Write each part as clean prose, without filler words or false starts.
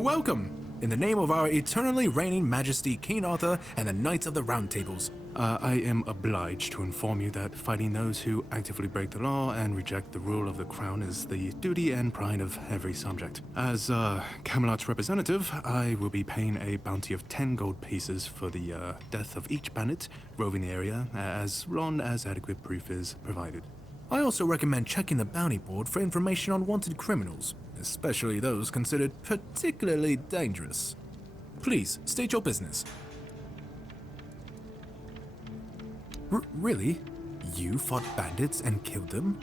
Welcome! In the name of our eternally reigning majesty, King Arthur, and the Knights of the Round Tables, I am obliged to inform you that fighting those who actively break the law and reject the rule of the crown is the duty and pride of every subject. As Camelot's representative, I will be paying a bounty of 10 gold pieces for the death of each bandit roving the area, as long as adequate proof is provided. I also recommend checking the bounty board for information on wanted criminals, especially those considered particularly dangerous. Please, state your business. Really? You fought bandits and killed them?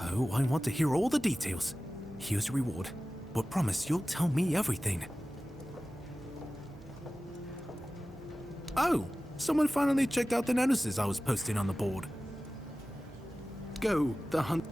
Oh, I want to hear all the details. Here's your reward, but promise you'll tell me everything. Oh, someone finally checked out the notices I was posting on the board. Go, the hunt.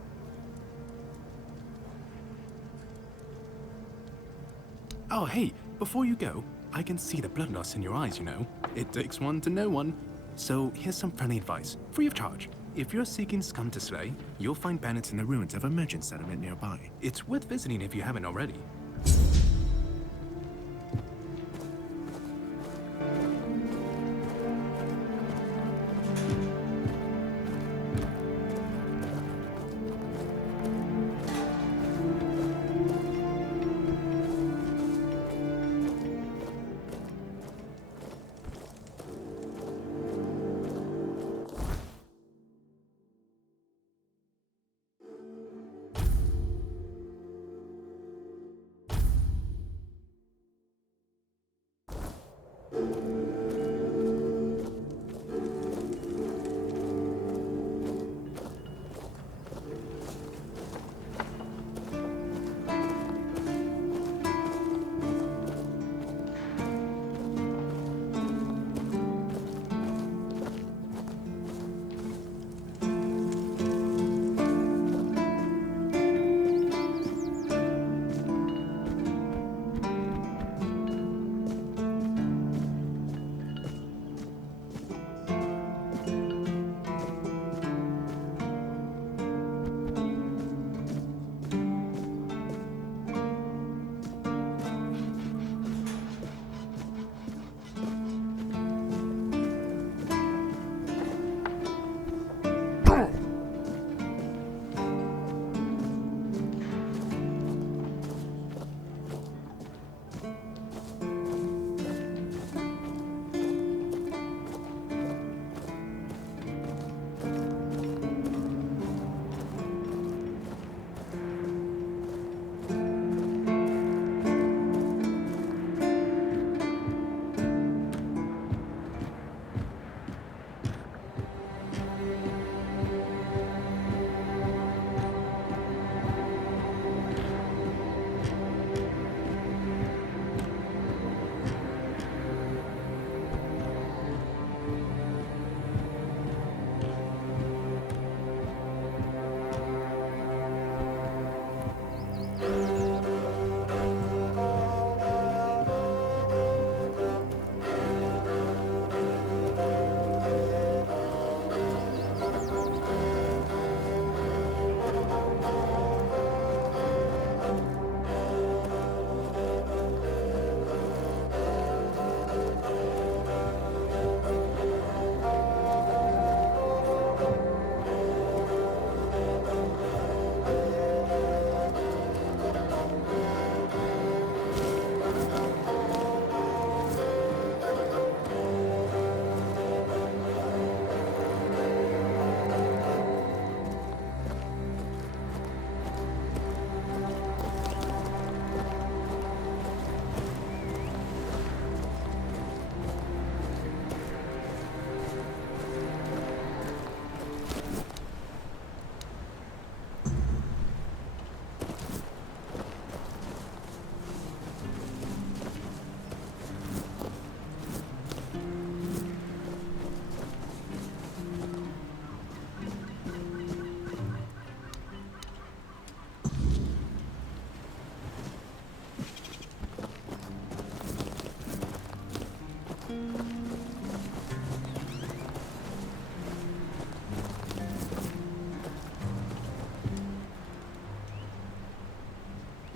Oh, hey, before you go, I can see the bloodlust in your eyes, you know. It takes one to know one. So here's some friendly advice, free of charge. If you're seeking scum to slay, you'll find bandits in the ruins of a merchant settlement nearby. It's worth visiting if you haven't already.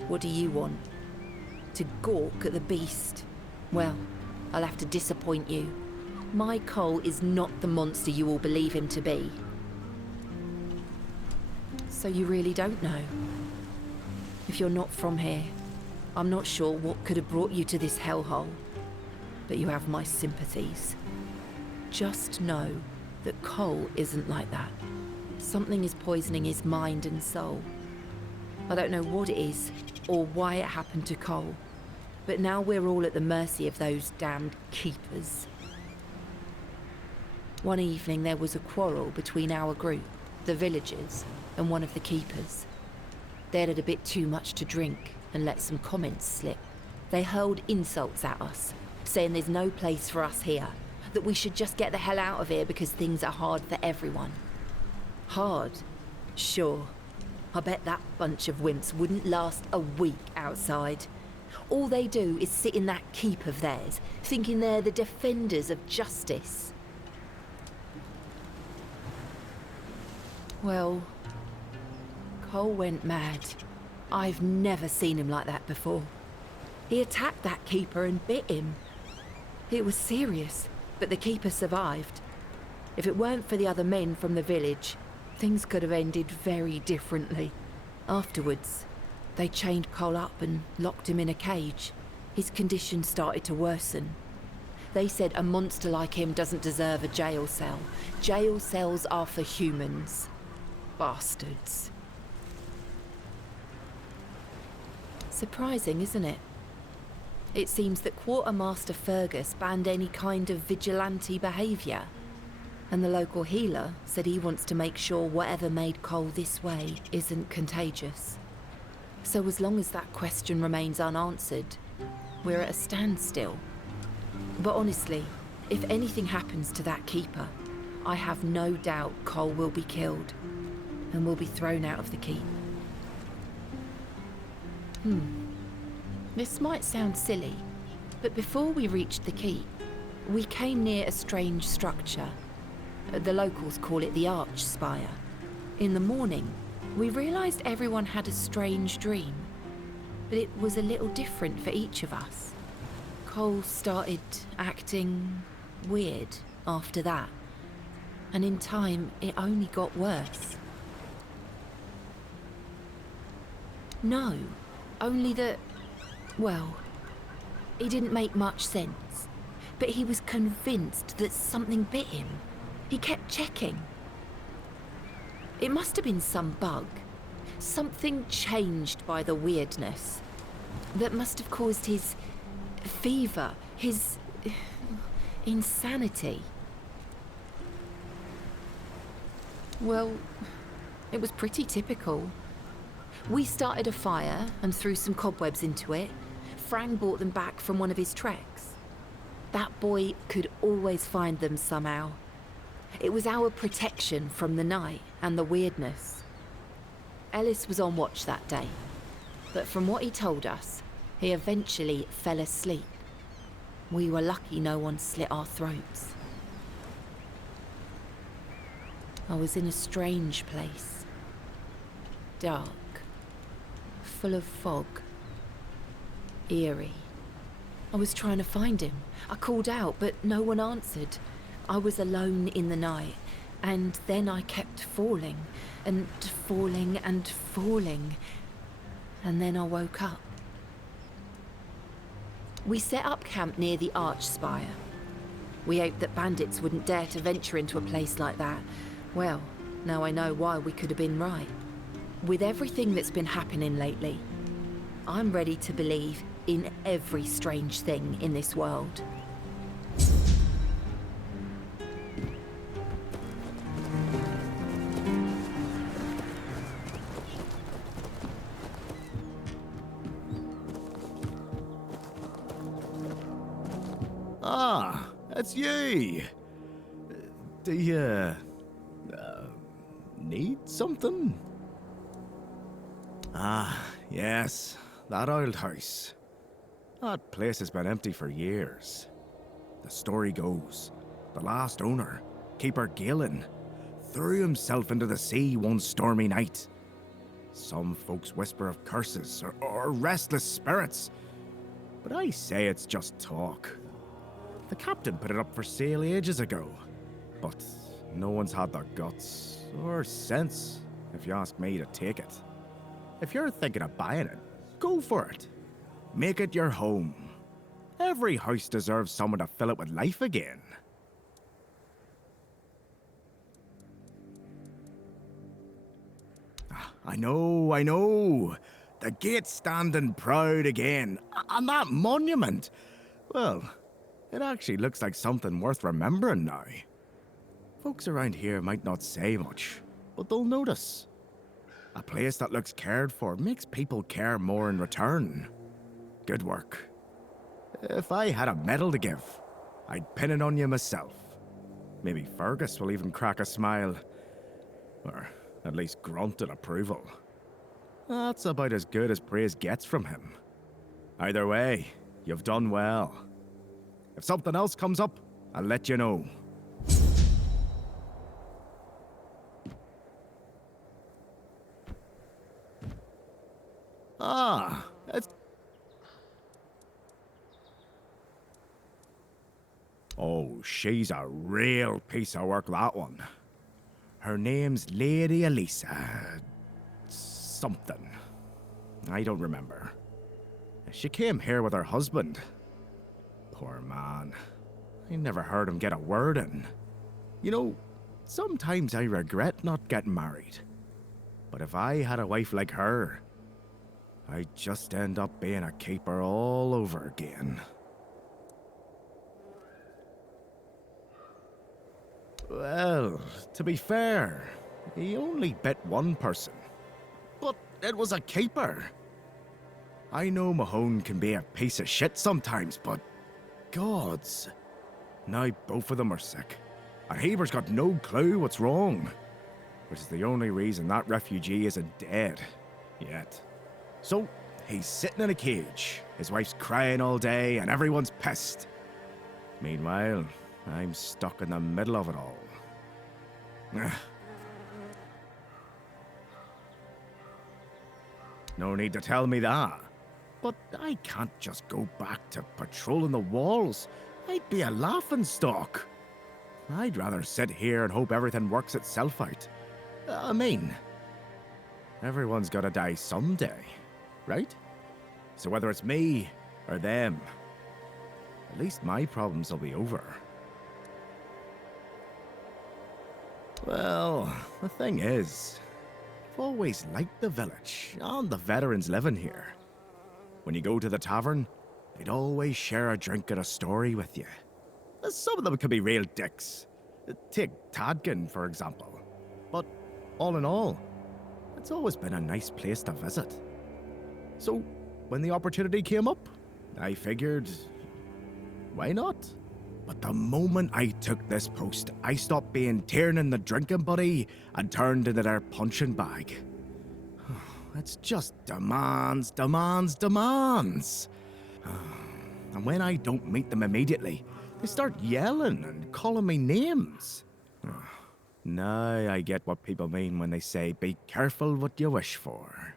What do you want? to gawk at the beast. Well, I'll have to disappoint you. My Cole is not the monster you all believe him to be. So you really don't know? If you're not from here, I'm not sure what could have brought you to this hellhole. But you have my sympathies. Just know that Cole isn't like that. Something is poisoning his mind and soul. I don't know what it is, or why it happened to Cole, but now we're all at the mercy of those damned keepers. One evening there was a quarrel between our group, the villagers, and one of the keepers. They'd had a bit too much to drink and let some comments slip. They hurled insults at us, saying there's no place for us here, that we should just get the hell out of here because things are hard for everyone. Hard? Sure. I bet that bunch of wimps wouldn't last a week outside. All they do is sit in that keep of theirs, thinking they're the defenders of justice. Well, Cole went mad. I've never seen him like that before. He attacked that keeper and bit him. It was serious, but the keeper survived. If it weren't for the other men from the village, things could have ended very differently. Afterwards, they chained Cole up and locked him in a cage. His condition started to worsen. They said a monster like him doesn't deserve a jail cell. Jail cells are for humans. Bastards. Surprising, isn't it? It seems that Quartermaster Fergus banned any kind of vigilante behaviour. And the local healer said he wants to make sure whatever made Cole this way isn't contagious. So as long as that question remains unanswered, we're at a standstill. But honestly, if anything happens to that keeper, I have no doubt Cole will be killed and will be thrown out of the keep. This might sound silly, but before we reached the keep, we came near a strange structure. The locals call it the Arch Spire. In the morning, we realised everyone had a strange dream, but it was a little different for each of us. Cole started acting weird after that, and in time, it only got worse. No, only that, well, he didn't make much sense, but he was convinced that something bit him. He kept checking. It must have been some bug. Something changed by the weirdness. That must have caused his fever, his insanity. Well, it was pretty typical. We started a fire and threw some cobwebs into it. Frank brought them back from one of his treks. That boy could always find them somehow. It was our protection from the night and the weirdness. Ellis was on watch that day, but from what he told us, he eventually fell asleep. We were lucky no one slit our throats. I was in a strange place. Dark, full of fog, eerie. I was trying to find him. I called out, but no one answered. I was alone in the night, and then I kept falling, and falling, and falling. And then I woke up. We set up camp near the Arch Spire. We hoped that bandits wouldn't dare to venture into a place like that. Well, now I know why we could have been right. With everything that's been happening lately, I'm ready to believe in every strange thing in this world. Ah, it's you. Do you need something? Ah, yes, that old house. That place has been empty for years. The story goes, the last owner, Keeper Galen, threw himself into the sea one stormy night. Some folks whisper of curses or restless spirits, but I say it's just talk. The captain put it up for sale ages ago, but no one's had the guts or sense, if you ask me, to take it. If you're thinking of buying it, go for it. Make it your home. Every house deserves someone to fill it with life again. I know. The gate's standing proud again. And that monument, well, it actually looks like something worth remembering now. Folks around here might not say much, but they'll notice. A place that looks cared for makes people care more in return. Good work. If I had a medal to give, I'd pin it on you myself. Maybe Fergus will even crack a smile. Or at least grunt in approval. That's about as good as praise gets from him. Either way, you've done well. If something else comes up, I'll let you know. It's... Oh, she's a real piece of work, that one. Her name's Lady Elisa... something. I don't remember. She came here with her husband. Poor man. I never heard him get a word in. You know, sometimes I regret not getting married. But if I had a wife like her, I'd just end up being a keeper all over again. Well, to be fair, he only bit one person. But it was a keeper. I know Mahone can be a piece of shit sometimes, but... gods. Now both of them are sick. And Heber's got no clue what's wrong. Which is the only reason that refugee isn't dead. Yet. So, he's sitting in a cage. His wife's crying all day, and everyone's pissed. Meanwhile, I'm stuck in the middle of it all. No need to tell me that. But I can't just go back to patrolling the walls. I'd be a laughingstock. I'd rather sit here and hope everything works itself out. I mean, everyone's gotta die someday, right? So whether it's me or them, at least my problems will be over. Well, the thing is, I've always liked the village and the veterans living here. When you go to the tavern, they'd always share a drink and a story with you. Some of them can be real dicks. Take Tadkin, for example. But all in all, it's always been a nice place to visit. So, when the opportunity came up, I figured, why not? But the moment I took this post, I stopped being Tiernan the drinking buddy and turned into their punching bag. It's just demands, demands, demands. And when I don't meet them immediately, they start yelling and calling me names. Now I get what people mean when they say, be careful what you wish for.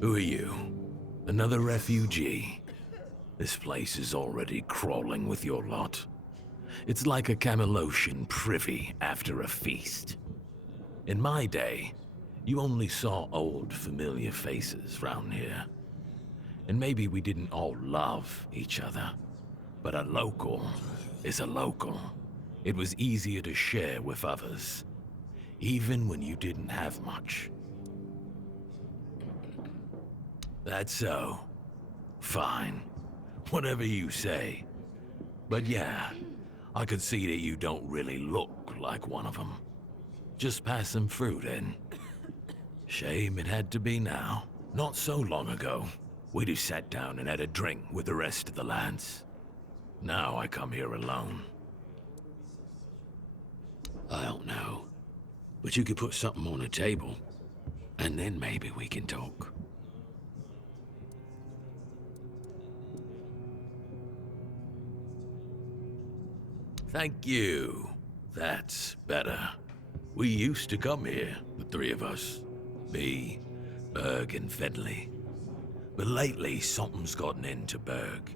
Who are you? Another refugee? This place is already crawling with your lot. It's like a Camelosian privy after a feast. In my day, You only saw old, familiar faces round here. And maybe we didn't all love each other. But a local is a local. It was easier to share with others, even when you didn't have much. That's so. Fine. Whatever you say. But yeah, I could see that you don't really look like one of them. Just pass them through then. Shame it had to be now. Not so long ago, we just sat down and had a drink with the rest of the lads. Now I come here alone. I don't know, but you could put something on the table, and then maybe we can talk. Thank you. That's better. We used to come here, the three of us. Me, Berg, and Fedley. But lately, something's gotten into Berg,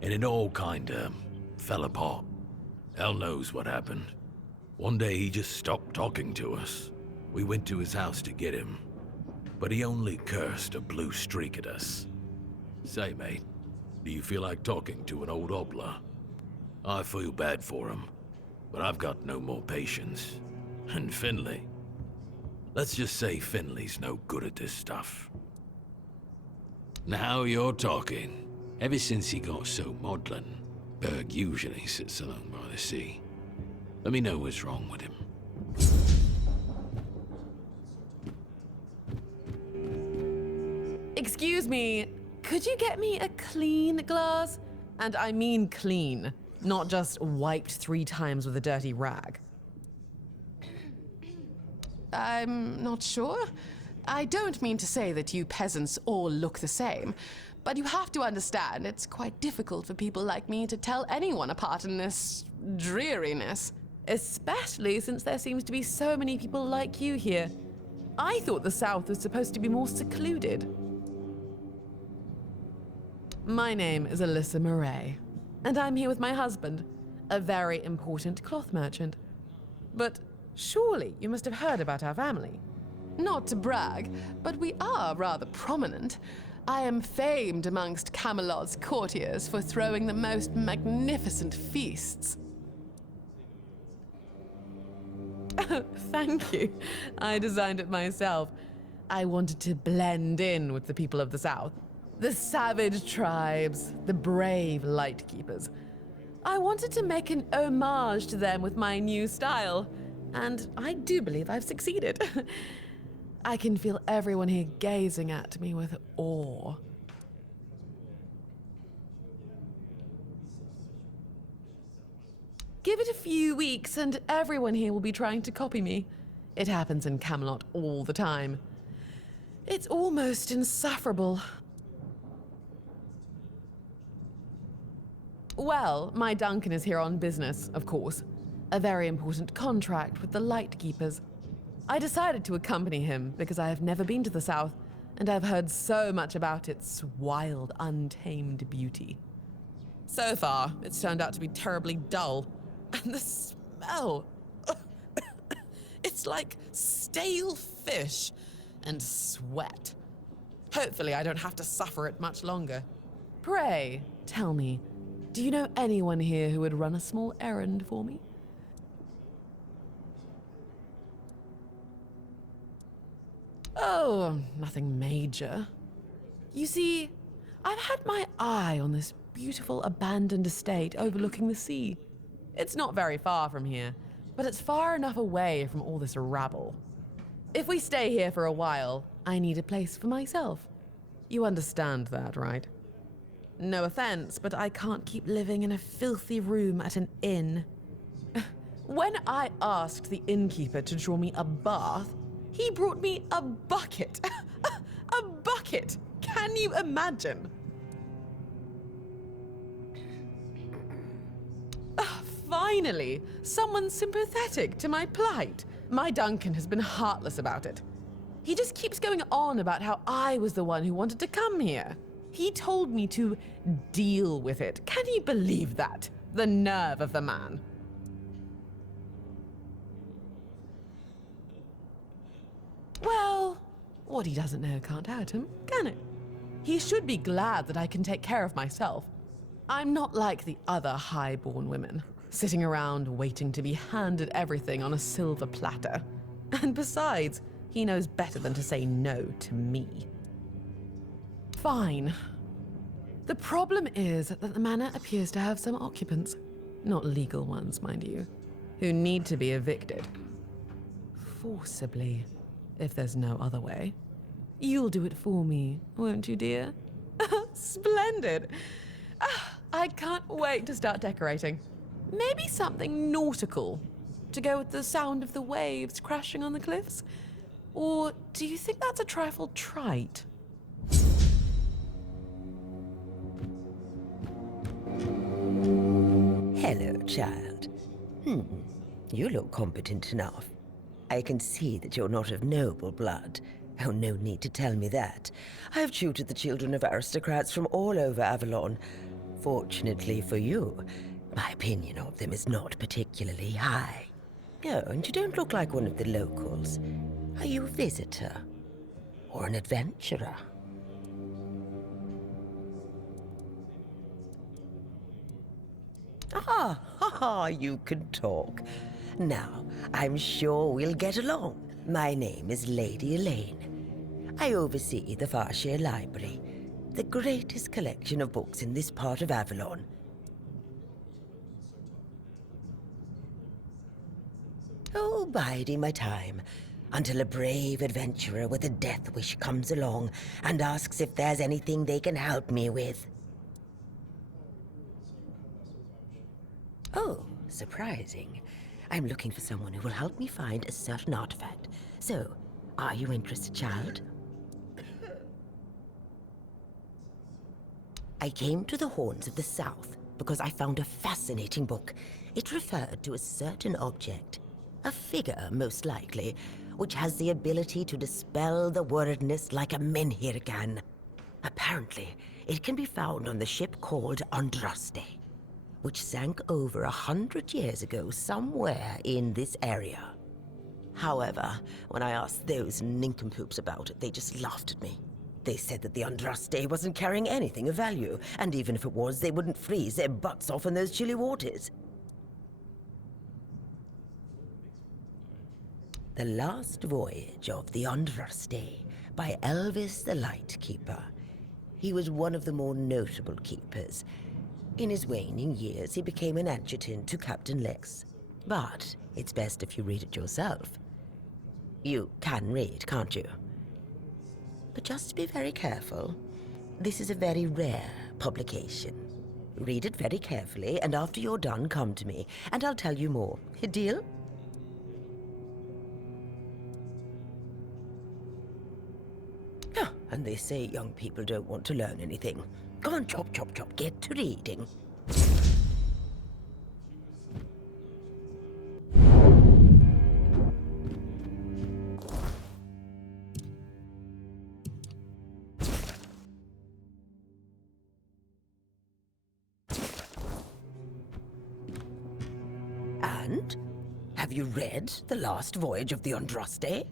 and it all kinda fell apart. Hell knows what happened. One day he just stopped talking to us. We went to his house to get him, but he only cursed a blue streak at us. Say, mate, do you feel like talking to an old obla? I feel bad for him, but I've got no more patience. And Finley. Let's just say Finley's no good at this stuff. Now you're talking. Ever since he got so maudlin, Berg usually sits alone by the sea. Let me know what's wrong with him. Excuse me, could you get me a clean glass? And I mean clean, not just wiped 3 times with a dirty rag. I'm not sure. I don't mean to say that you peasants all look the same, but you have to understand it's quite difficult for people like me to tell anyone apart in this dreariness. Especially since there seems to be so many people like you here. I thought the South was supposed to be more secluded. My name is Alyssa Murray, and I'm here with my husband, a very important cloth merchant. But surely you must have heard about our family. Not to brag, but we are rather prominent. I am famed amongst Camelot's courtiers for throwing the most magnificent feasts. Thank you. I designed it myself. I wanted to blend in with the people of the South. The savage tribes, the brave lightkeepers. I wanted to make an homage to them with my new style, and I do believe I've succeeded. I can feel everyone here gazing at me with awe. Give it a few weeks and everyone here will be trying to copy me. It happens in Camelot all the time. It's almost insufferable. Well, my Duncan is here on business, of course. A very important contract with the Lightkeepers. I decided to accompany him because I have never been to the South, and I've heard so much about its wild, untamed beauty. So far, it's turned out to be terribly dull. And the smell! It's like stale fish and sweat. Hopefully I don't have to suffer it much longer. Pray, tell me, do you know anyone here who would run a small errand for me? Oh, nothing major. You see, I've had my eye on this beautiful abandoned estate overlooking the sea. It's not very far from here, but it's far enough away from all this rabble. If we stay here for a while, I need a place for myself. You understand that, right? No offense, but I can't keep living in a filthy room at an inn. When I asked the innkeeper to draw me a bath, he brought me a bucket. A bucket! Can you imagine? Finally, someone sympathetic to my plight. My Duncan has been heartless about it. He just keeps going on about how I was the one who wanted to come here. He told me to deal with it. Can you believe that? The nerve of the man. Well, what he doesn't know can't hurt him, can it? He should be glad that I can take care of myself. I'm not like the other high-born women, sitting around waiting to be handed everything on a silver platter. And besides, he knows better than to say no to me. Fine. The problem is that the manor appears to have some occupants, not legal ones, mind you, who need to be evicted. Forcibly, if there's no other way. You'll do it for me, won't you, dear? Splendid! I can't wait to start decorating. Maybe something nautical, to go with the sound of the waves crashing on the cliffs? Or do you think that's a trifle trite? Hello, child. You look competent enough. I can see that you're not of noble blood. Oh, no need to tell me that. I've tutored the children of aristocrats from all over Avalon. Fortunately for you, my opinion of them is not particularly high. Oh, and you don't look like one of the locals. Are you a visitor? Or an adventurer? You can talk. Now, I'm sure we'll get along. My name is Lady Elaine. I oversee the Farshire Library, the greatest collection of books in this part of Avalon. Oh, biding my time, until a brave adventurer with a death wish comes along and asks if there's anything they can help me with. Oh, surprising. I'm looking for someone who will help me find a certain artifact. So, are you interested, child? I came to the Horns of the South because I found a fascinating book. It referred to a certain object, a figure most likely, which has the ability to dispel the wordness like a menhir can. Apparently, it can be found on the ship called Andraste, which sank over 100 years ago somewhere in this area. However, when I asked those nincompoops about it, they just laughed at me. They said that the Andraste wasn't carrying anything of value, and even if it was, they wouldn't freeze their butts off in those chilly waters. The Last Voyage of the Andraste by Elvis the Lightkeeper. He was one of the more notable keepers. In his waning years, he became an adjutant to Captain Lex. But it's best if you read it yourself. You can read, can't you? But just be very careful. This is a very rare publication. Read it very carefully, and after you're done, come to me, and I'll tell you more. A deal? And they say young people don't want to learn anything. Come on, chop, chop, chop, get to reading. And? Have you read The Last Voyage of the Andraste?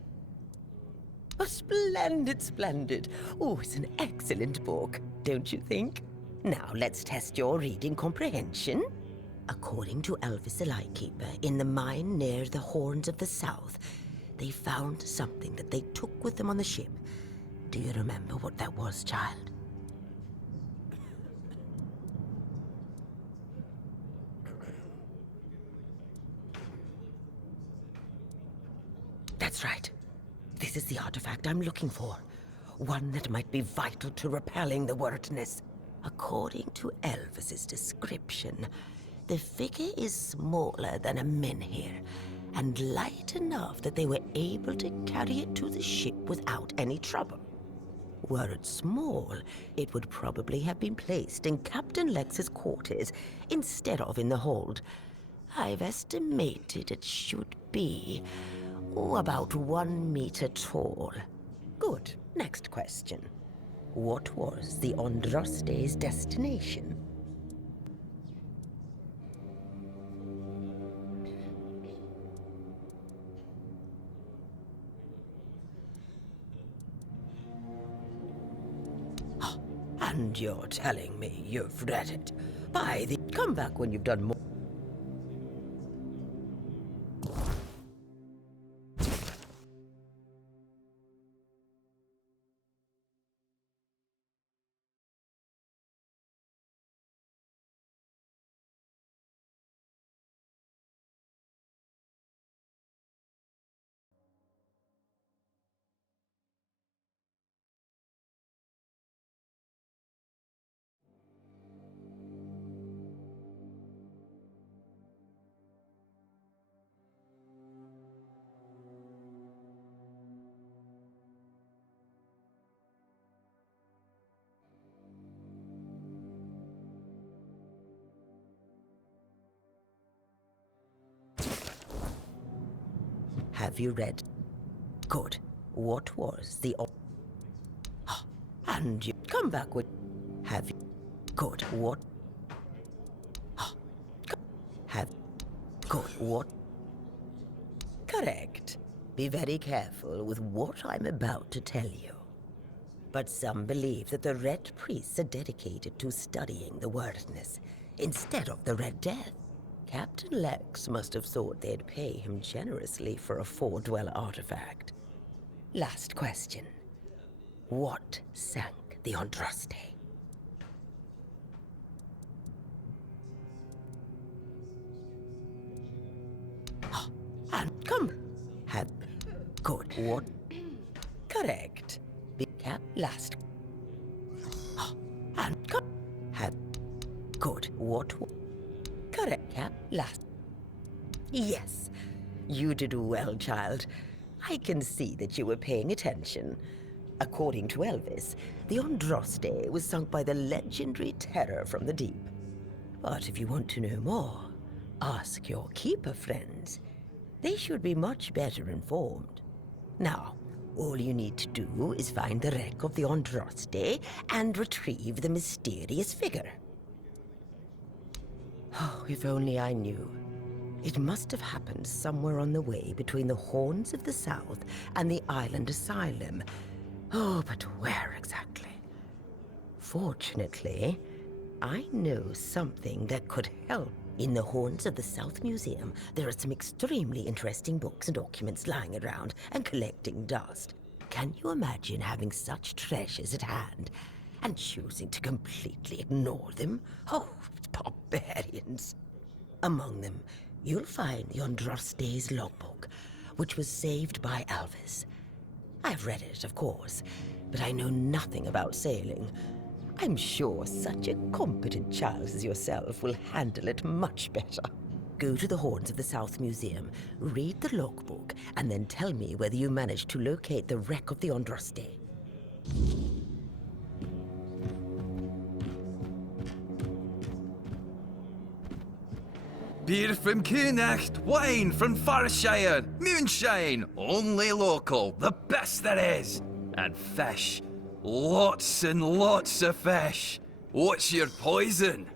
Oh, splendid, splendid. Oh, it's an excellent book, don't you think? Now, let's test your reading comprehension. According to Elvis the Lightkeeper, in the mine near the Horns of the South, they found something that they took with them on the ship. Do you remember what that was, child? That's right. This is the artifact I'm looking for. One that might be vital to repelling the wordness. According to Elvis's description, the figure is smaller than a menhir, and light enough that they were able to carry it to the ship without any trouble. Were it small, it would probably have been placed in Captain Lex's quarters instead of in the hold. I've estimated it should be about 1 meter tall. Good. Next question. What was the Andraste's destination? And you're telling me you've read it? By the... Come back when you've done more. Have you read? Good. What was the... And you... Come back with... Have you... Good. What... Have... Good. What... Correct. Be very careful with what I'm about to tell you. But some believe that the Red Priests are dedicated to studying the wordness instead of the Red Death. Captain Lex must have thought they'd pay him generously for a Four-Dweller artifact. Last question. What sank the Andraste? And come. Have... Good. What? Correct. Be cap last. And come. Have... Good. What? Correct, Cap. Last. Yes. You did well, child. I can see that you were paying attention. According to Elvis, the Andraste was sunk by the legendary terror from the deep. But if you want to know more, ask your keeper friends. They should be much better informed. Now, all you need to do is find the wreck of the Andraste and retrieve the mysterious figure. Oh, if only I knew. It must have happened somewhere on the way between the Horns of the South and the Island Asylum. Oh, but where exactly? Fortunately, I know something that could help. In the Horns of the South Museum, there are some extremely interesting books and documents lying around and collecting dust. Can you imagine having such treasures at hand and choosing to completely ignore them? Oh, barbarians. Among them, you'll find the Andraste's logbook, which was saved by Alvis. I've read it, of course, but I know nothing about sailing. I'm sure such a competent child as yourself will handle it much better. Go to the Horns of the South Museum, read the logbook, and then tell me whether you managed to locate the wreck of the Andraste. Beer from Kunacht, wine from Farshire, moonshine, only local, the best there is. And fish, lots and lots of fish. What's your poison?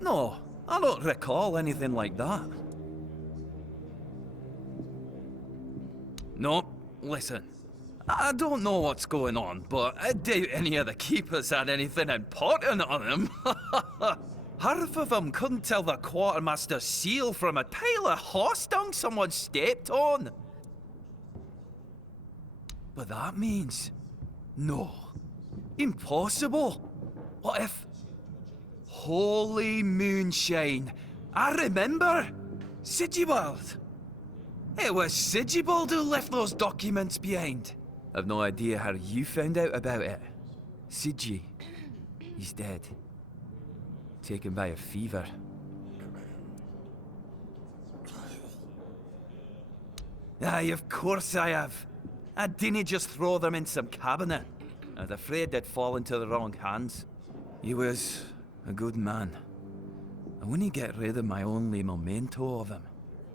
No, I don't recall anything like that. No, listen. I don't know what's going on, but I doubt any of the keepers had anything important on them. Half of them couldn't tell the quartermaster's seal from a pile of horse dung someone stepped on. But that means... no. Impossible. What if... Holy moonshine. I remember. Sigibald. It was Sigibald who left those documents behind. I've no idea how you found out about it. Sigi. He's dead. Taken by a fever. Aye, of course I have. I didn't just throw them in some cabinet. I was afraid they'd fall into the wrong hands. He was a good man. I wouldn't get rid of my only memento of him.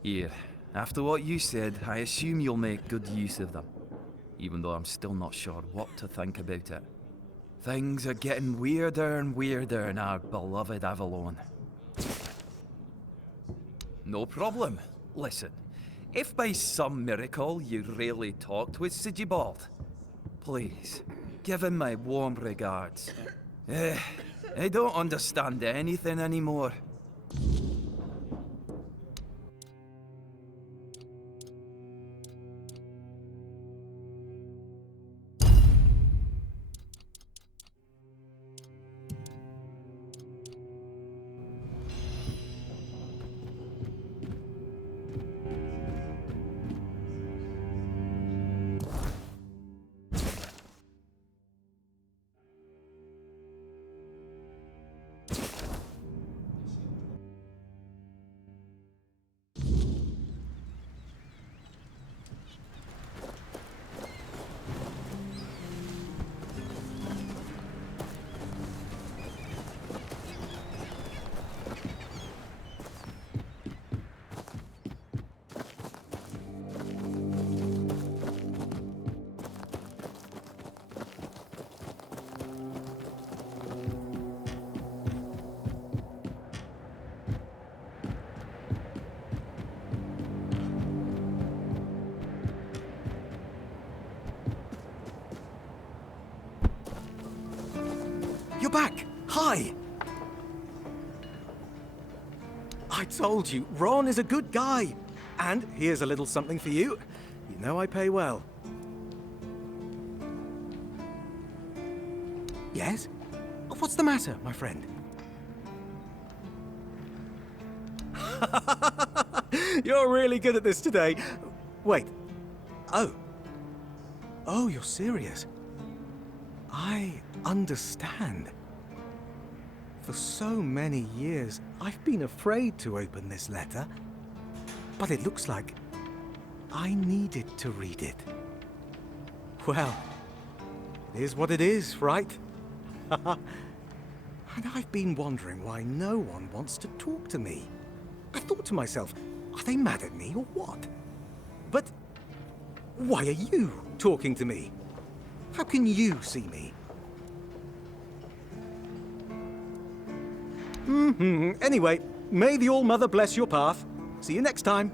Here, after what you said, I assume you'll make good use of them. Even though I'm still not sure what to think about it. Things are getting weirder and weirder in our beloved Avalon. No problem. Listen, if by some miracle you really talked with Sigibald, Please, give him my warm regards. I don't understand anything anymore. You're back! Hi! I told you, Ron is a good guy. And here's a little something for you. You know I pay well. Yes? What's the matter, my friend? You're really good at this today. Wait. Oh. Oh, you're serious. I understand. For so many years, I've been afraid to open this letter. But it looks like I needed to read it. Well, it is what it is, right? And I've been wondering why no one wants to talk to me. I thought to myself, are they mad at me or what? But why are you talking to me? How can you see me? Anyway, may the All-Mother bless your path. See you next time.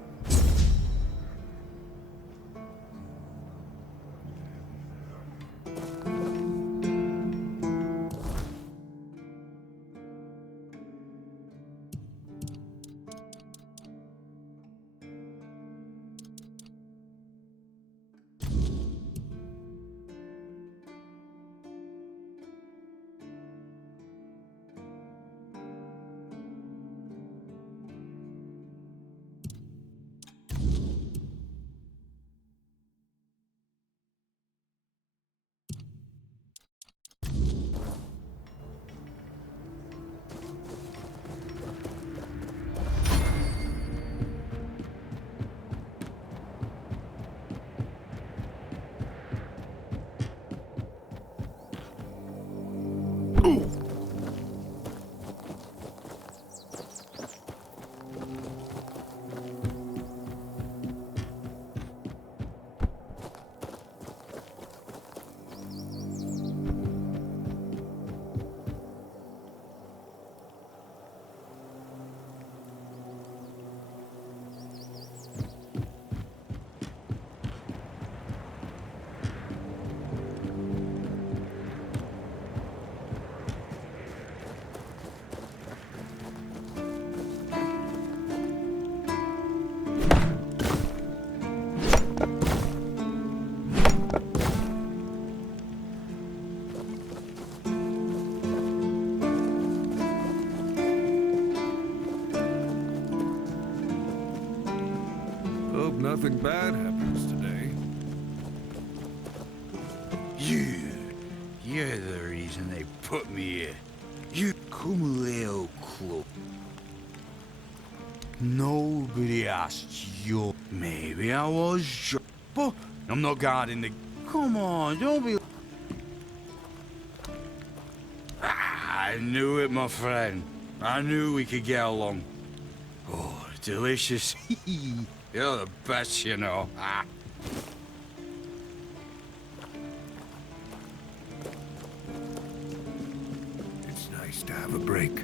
Hope nothing bad happens today. You're the reason they put me here. You Kumuleo Club. Nobody asked you. Maybe I was but I'm not guarding the... Come on, don't be... I knew it, my friend. I knew we could get along. Oh, delicious. You're the best, you know. It's nice to have a break.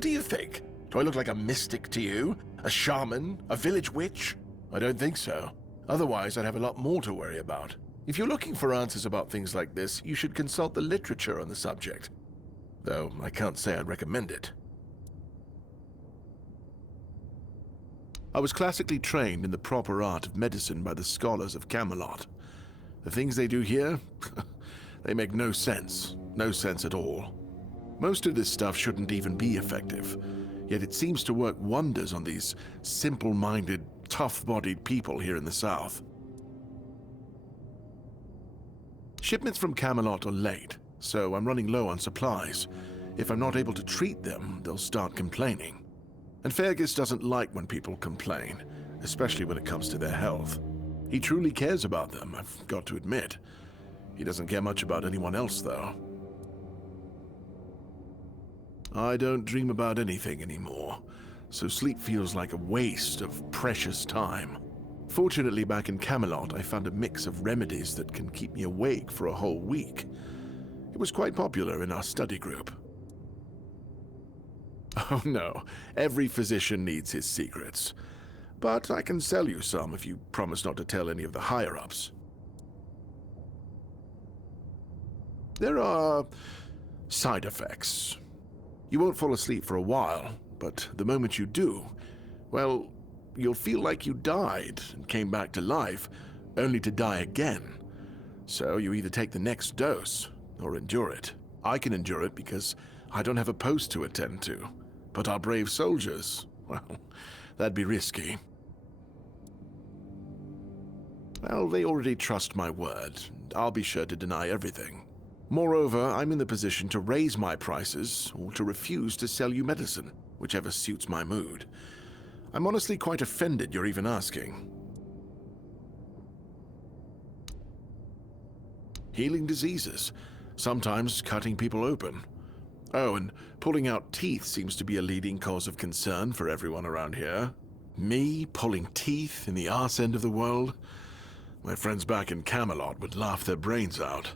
What do you think? Do I look like a mystic to you? A shaman? A village witch? I don't think so. Otherwise, I'd have a lot more to worry about. If you're looking for answers about things like this, you should consult the literature on the subject. Though, I can't say I'd recommend it. I was classically trained in the proper art of medicine by the scholars of Camelot. The things they do here, they make no sense. No sense at all. Most of this stuff shouldn't even be effective, yet it seems to work wonders on these simple-minded, tough-bodied people here in the south. Shipments from Camelot are late, so I'm running low on supplies. If I'm not able to treat them, they'll start complaining. And Fergus doesn't like when people complain, especially when it comes to their health. He truly cares about them, I've got to admit. He doesn't care much about anyone else, though. I don't dream about anything anymore, so sleep feels like a waste of precious time. Fortunately, back in Camelot, I found a mix of remedies that can keep me awake for a whole week. It was quite popular in our study group. Oh no, every physician needs his secrets. But I can sell you some if you promise not to tell any of the higher-ups. There are side effects. You won't fall asleep for a while, but the moment you do, well, you'll feel like you died and came back to life, only to die again. So you either take the next dose, or endure it. I can endure it because I don't have a post to attend to. But our brave soldiers, well, that'd be risky. Well, they already trust my word. I'll be sure to deny everything. Moreover, I'm in the position to raise my prices or to refuse to sell you medicine, whichever suits my mood. I'm honestly quite offended you're even asking. Healing diseases, sometimes cutting people open. Oh, and pulling out teeth seems to be a leading cause of concern for everyone around here. Me pulling teeth in the arse end of the world? My friends back in Camelot would laugh their brains out.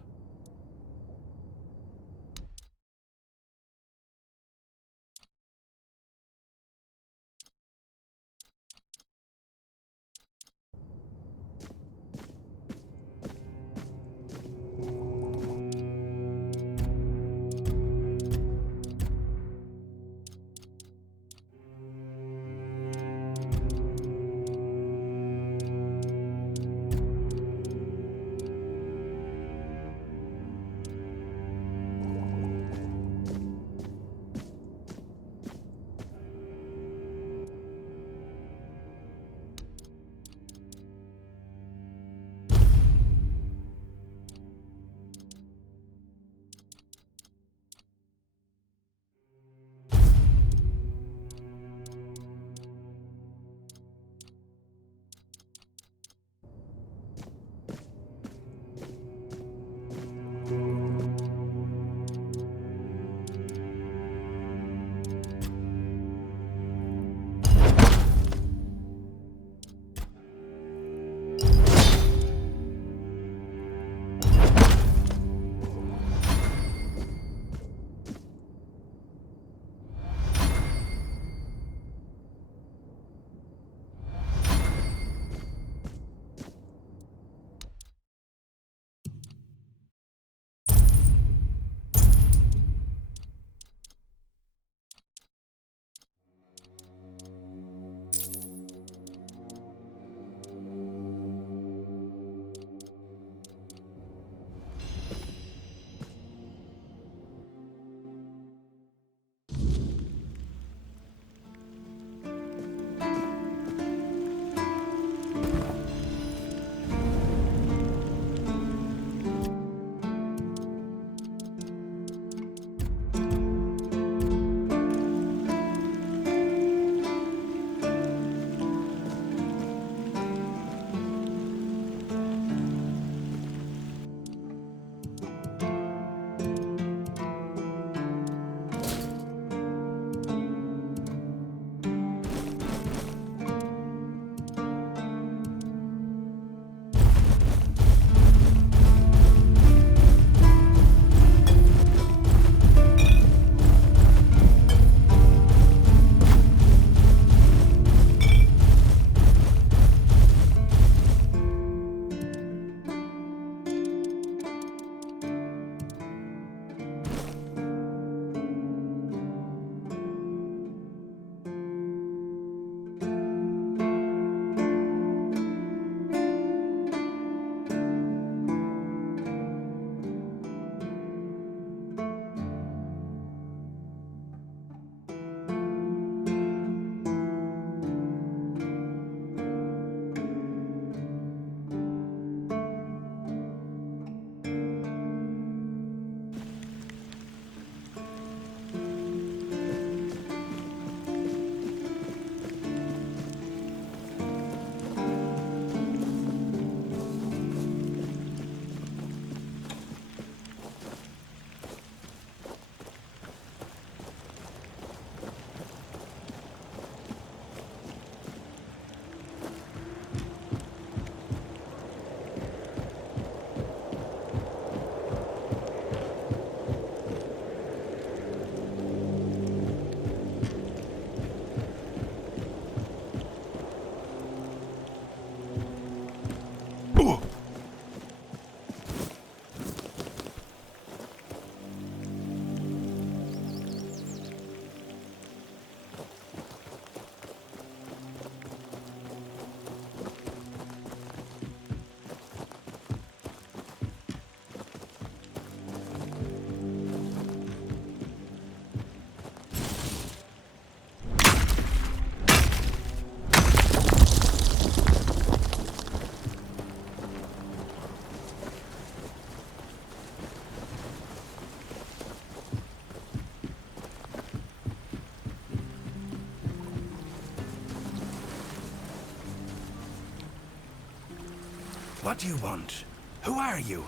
What do you want? Who are you?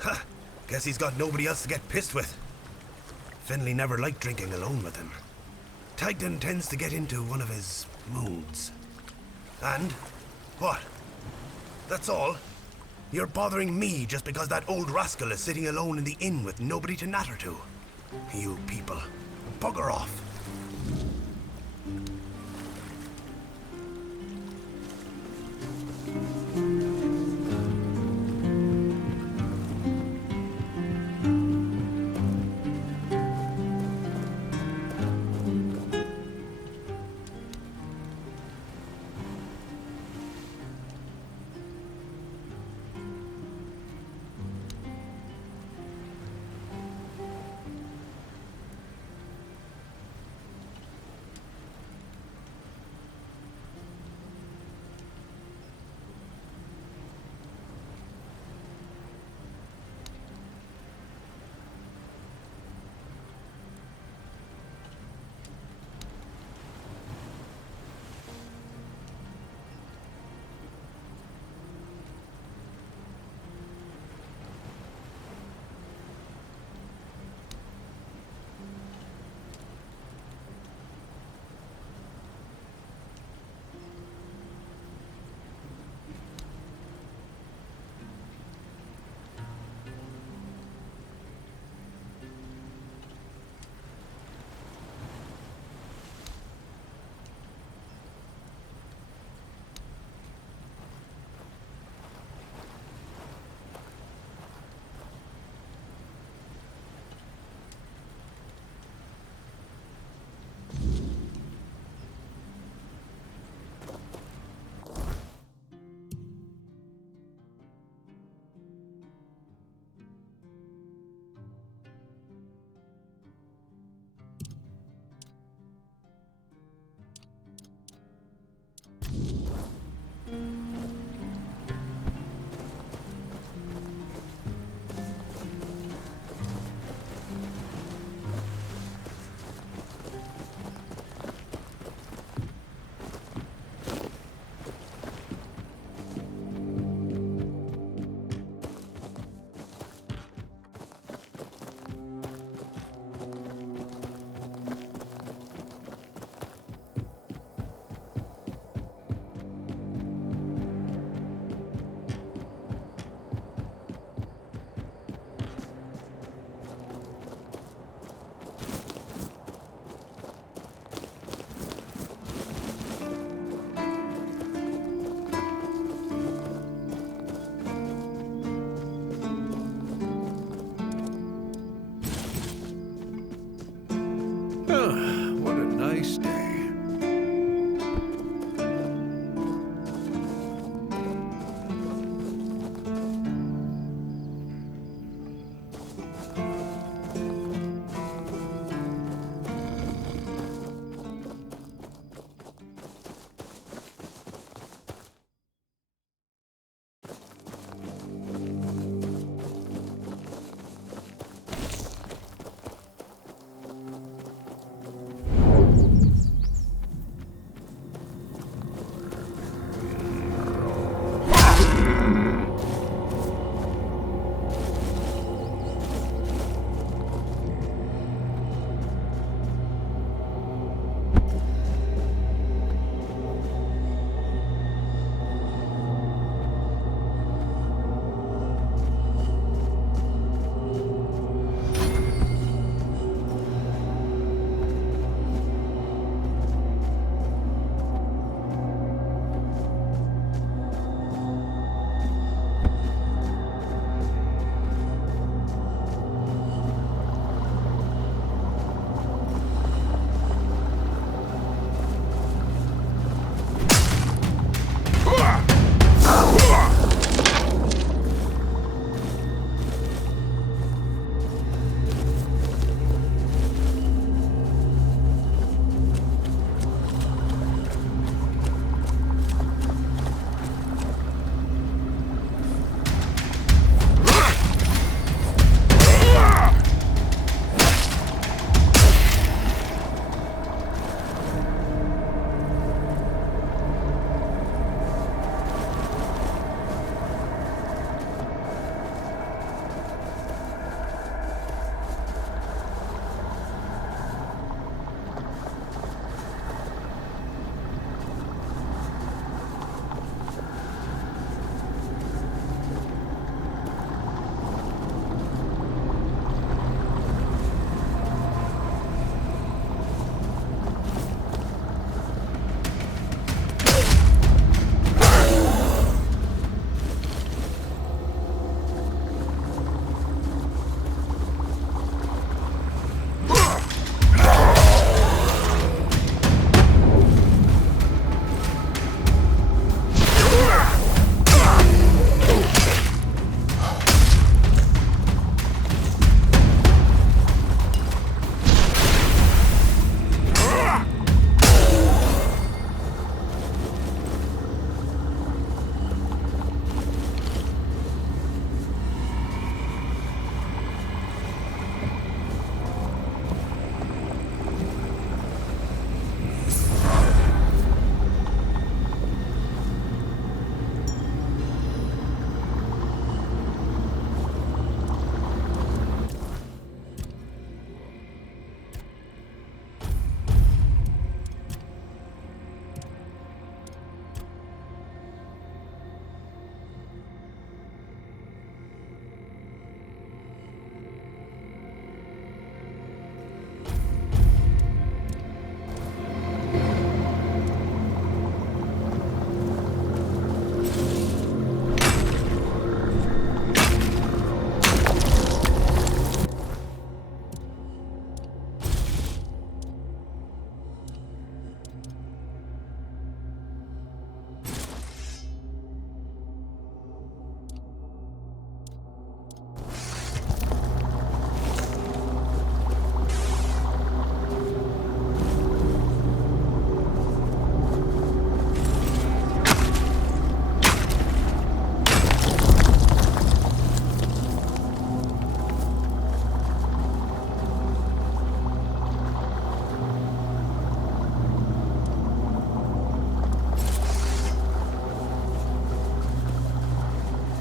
Ha! Guess he's got nobody else to get pissed with. Finley never liked drinking alone with him. Tighdon tends to get into one of his moods. And? What? That's all? You're bothering me just because that old rascal is sitting alone in the inn with nobody to natter to? You people. Bugger off. What a nice day.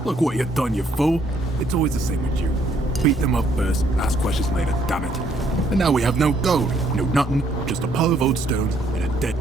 Look what you've done, you fool. It's always the same with you. Beat them up first, ask questions later, damn it. And now we have no gold, no nothing, just a pile of old stones and a dead